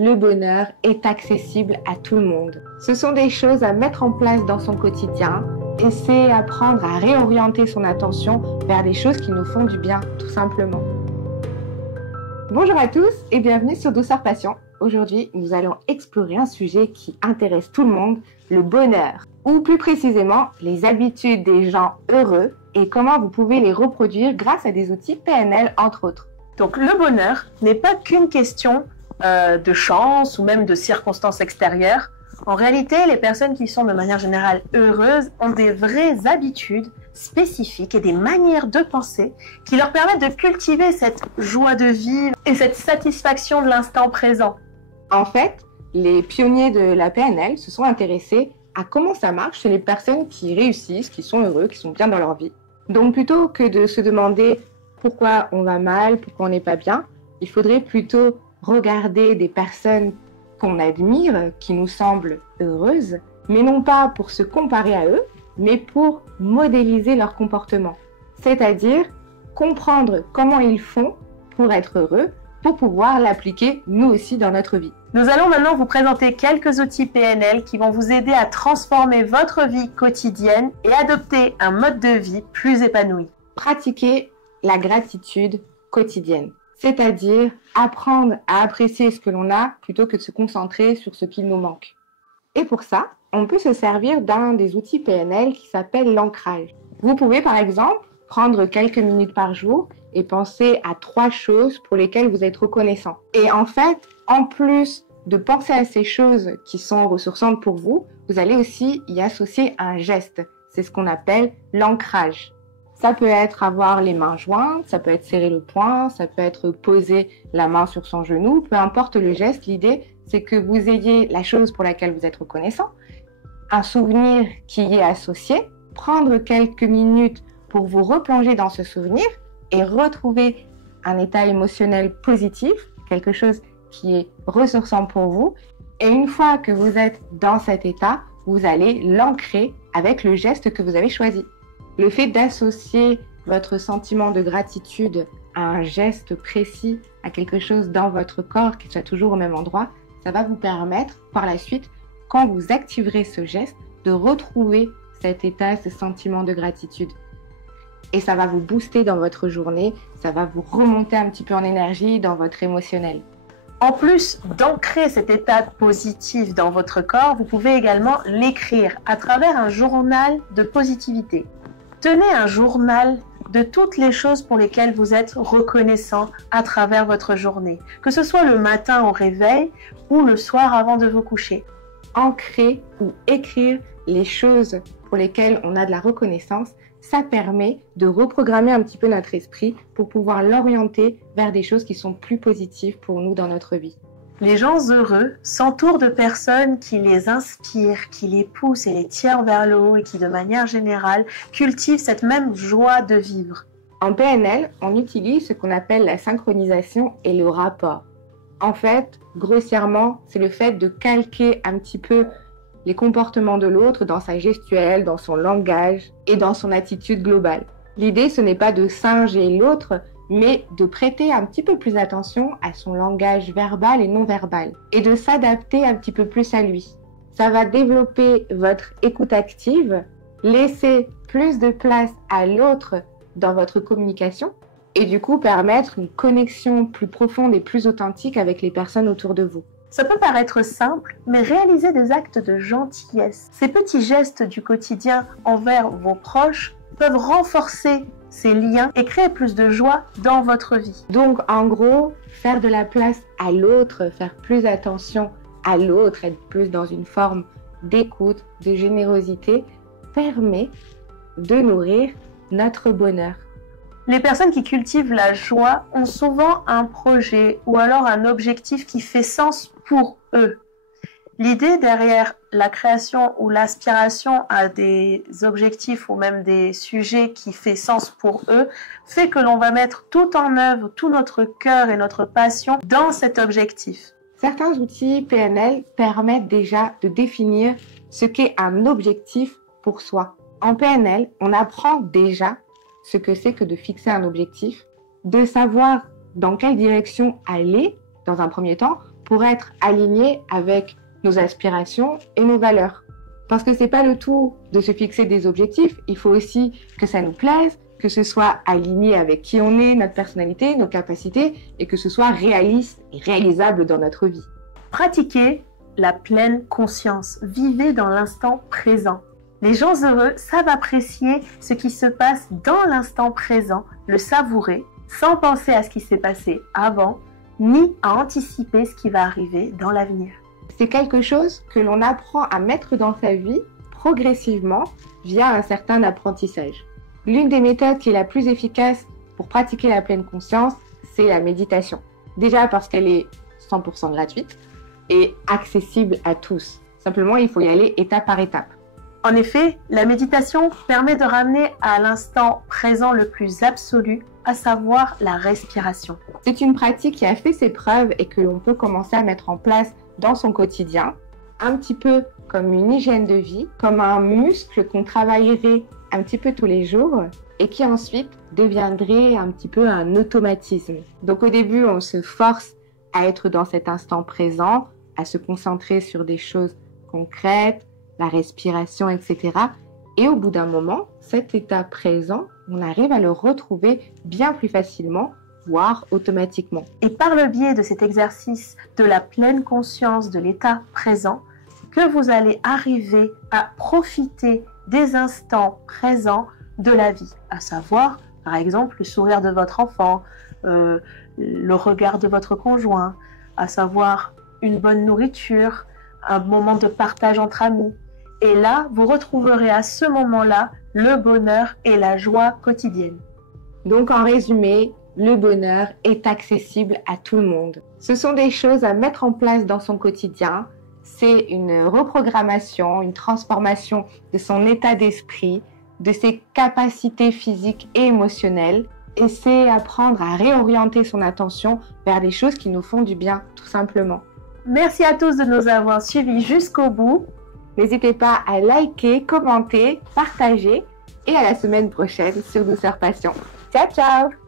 le bonheur est accessible à tout le monde. Ce sont des choses à mettre en place dans son quotidien et c'est apprendre à réorienter son attention vers des choses qui nous font du bien, tout simplement. Bonjour à tous et bienvenue sur Douceur Passion. Aujourd'hui, nous allons explorer un sujet qui intéresse tout le monde, le bonheur. Ou plus précisément, les habitudes des gens heureux et comment vous pouvez les reproduire grâce à des outils PNL, entre autres. Donc le bonheur n'est pas qu'une question de chance ou même de circonstances extérieures. En réalité, les personnes qui sont de manière générale heureuses ont des vraies habitudes spécifiques et des manières de penser qui leur permettent de cultiver cette joie de vivre et cette satisfaction de l'instant présent. En fait, les pionniers de la PNL se sont intéressés à comment ça marche chez les personnes qui réussissent, qui sont heureux, qui sont bien dans leur vie. Donc plutôt que de se demander pourquoi on va mal, pourquoi on n'est pas bien, il faudrait plutôt regarder des personnes qu'on admire, qui nous semblent heureuses, mais non pas pour se comparer à eux, mais pour modéliser leur comportement. C'est-à-dire comprendre comment ils font pour être heureux, pour pouvoir l'appliquer nous aussi dans notre vie. Nous allons maintenant vous présenter quelques outils PNL qui vont vous aider à transformer votre vie quotidienne et adopter un mode de vie plus épanoui. Pratiquer la gratitude quotidienne, c'est-à-dire apprendre à apprécier ce que l'on a plutôt que de se concentrer sur ce qui nous manque. Et pour ça, on peut se servir d'un des outils PNL qui s'appelle l'ancrage. Vous pouvez par exemple prendre quelques minutes par jour et penser à 3 choses pour lesquelles vous êtes reconnaissant. Et en fait, en plus de penser à ces choses qui sont ressourçantes pour vous, vous allez aussi y associer un geste. C'est ce qu'on appelle l'ancrage. Ça peut être avoir les mains jointes, ça peut être serrer le poing, ça peut être poser la main sur son genou, peu importe le geste, l'idée c'est que vous ayez la chose pour laquelle vous êtes reconnaissant, un souvenir qui y est associé, prendre quelques minutes pour vous replonger dans ce souvenir et retrouver un état émotionnel positif, quelque chose qui est ressourçant pour vous. Et une fois que vous êtes dans cet état, vous allez l'ancrer avec le geste que vous avez choisi. Le fait d'associer votre sentiment de gratitude à un geste précis, à quelque chose dans votre corps qui soit toujours au même endroit, ça va vous permettre par la suite, quand vous activerez ce geste, de retrouver cet état, ce sentiment de gratitude. Et ça va vous booster dans votre journée, ça va vous remonter un petit peu en énergie dans votre émotionnel. En plus d'ancrer cet état positif dans votre corps, vous pouvez également l'écrire à travers un journal de positivité. Tenez un journal de toutes les choses pour lesquelles vous êtes reconnaissant à travers votre journée, que ce soit le matin au réveil ou le soir avant de vous coucher. Ancrer ou écrire les choses pour lesquelles on a de la reconnaissance, ça permet de reprogrammer un petit peu notre esprit pour pouvoir l'orienter vers des choses qui sont plus positives pour nous dans notre vie. Les gens heureux s'entourent de personnes qui les inspirent, qui les poussent et les tirent vers le haut et qui, de manière générale, cultivent cette même joie de vivre. En PNL, on utilise ce qu'on appelle la synchronisation et le rapport. En fait, grossièrement, c'est le fait de calquer un petit peu les comportements de l'autre dans sa gestuelle, dans son langage et dans son attitude globale. L'idée, ce n'est pas de singer l'autre, mais de prêter un petit peu plus attention à son langage verbal et non verbal et de s'adapter un petit peu plus à lui. Ça va développer votre écoute active, laisser plus de place à l'autre dans votre communication et du coup permettre une connexion plus profonde et plus authentique avec les personnes autour de vous. Ça peut paraître simple, mais réaliser des actes de gentillesse, ces petits gestes du quotidien envers vos proches peuvent renforcer ces liens et créer plus de joie dans votre vie. Donc en gros, faire de la place à l'autre, faire plus attention à l'autre, être plus dans une forme d'écoute, de générosité, permet de nourrir notre bonheur. Les personnes qui cultivent la joie ont souvent un projet ou alors un objectif qui fait sens pour eux. L'idée derrière la création ou l'aspiration à des objectifs ou même des sujets qui fait sens pour eux fait que l'on va mettre tout en œuvre, tout notre cœur et notre passion dans cet objectif. Certains outils PNL permettent déjà de définir ce qu'est un objectif pour soi. En PNL, on apprend déjà ce que c'est que de fixer un objectif, de savoir dans quelle direction aller dans un premier temps pour être aligné avec nos aspirations et nos valeurs. Parce que c'est pas le tout de se fixer des objectifs, il faut aussi que ça nous plaise, que ce soit aligné avec qui on est, notre personnalité, nos capacités, et que ce soit réaliste et réalisable dans notre vie. Pratiquez la pleine conscience. Vivez dans l'instant présent. Les gens heureux savent apprécier ce qui se passe dans l'instant présent, le savourer, sans penser à ce qui s'est passé avant, ni à anticiper ce qui va arriver dans l'avenir. C'est quelque chose que l'on apprend à mettre dans sa vie progressivement via un certain apprentissage. L'une des méthodes qui est la plus efficace pour pratiquer la pleine conscience, c'est la méditation. Déjà parce qu'elle est 100% gratuite et accessible à tous. Simplement, il faut y aller étape par étape. En effet, la méditation permet de ramener à l'instant présent le plus absolu, à savoir la respiration. C'est une pratique qui a fait ses preuves et que l'on peut commencer à mettre en place dans son quotidien, un petit peu comme une hygiène de vie, comme un muscle qu'on travaillerait un petit peu tous les jours et qui ensuite deviendrait un petit peu un automatisme. Donc au début, on se force à être dans cet instant présent, à se concentrer sur des choses concrètes, la respiration, etc. Et au bout d'un moment, cet état présent, on arrive à le retrouver bien plus facilement, voire automatiquement. Et par le biais de cet exercice de la pleine conscience de l'état présent, que vous allez arriver à profiter des instants présents de la vie, à savoir, par exemple, le sourire de votre enfant, le regard de votre conjoint, à savoir une bonne nourriture, un moment de partage entre amis. Et là, vous retrouverez à ce moment-là le bonheur et la joie quotidienne. Donc en résumé, le bonheur est accessible à tout le monde. Ce sont des choses à mettre en place dans son quotidien. C'est une reprogrammation, une transformation de son état d'esprit, de ses capacités physiques et émotionnelles. Et c'est apprendre à réorienter son attention vers des choses qui nous font du bien, tout simplement. Merci à tous de nous avoir suivis jusqu'au bout. N'hésitez pas à liker, commenter, partager et à la semaine prochaine sur Douceur Passion. Ciao, ciao!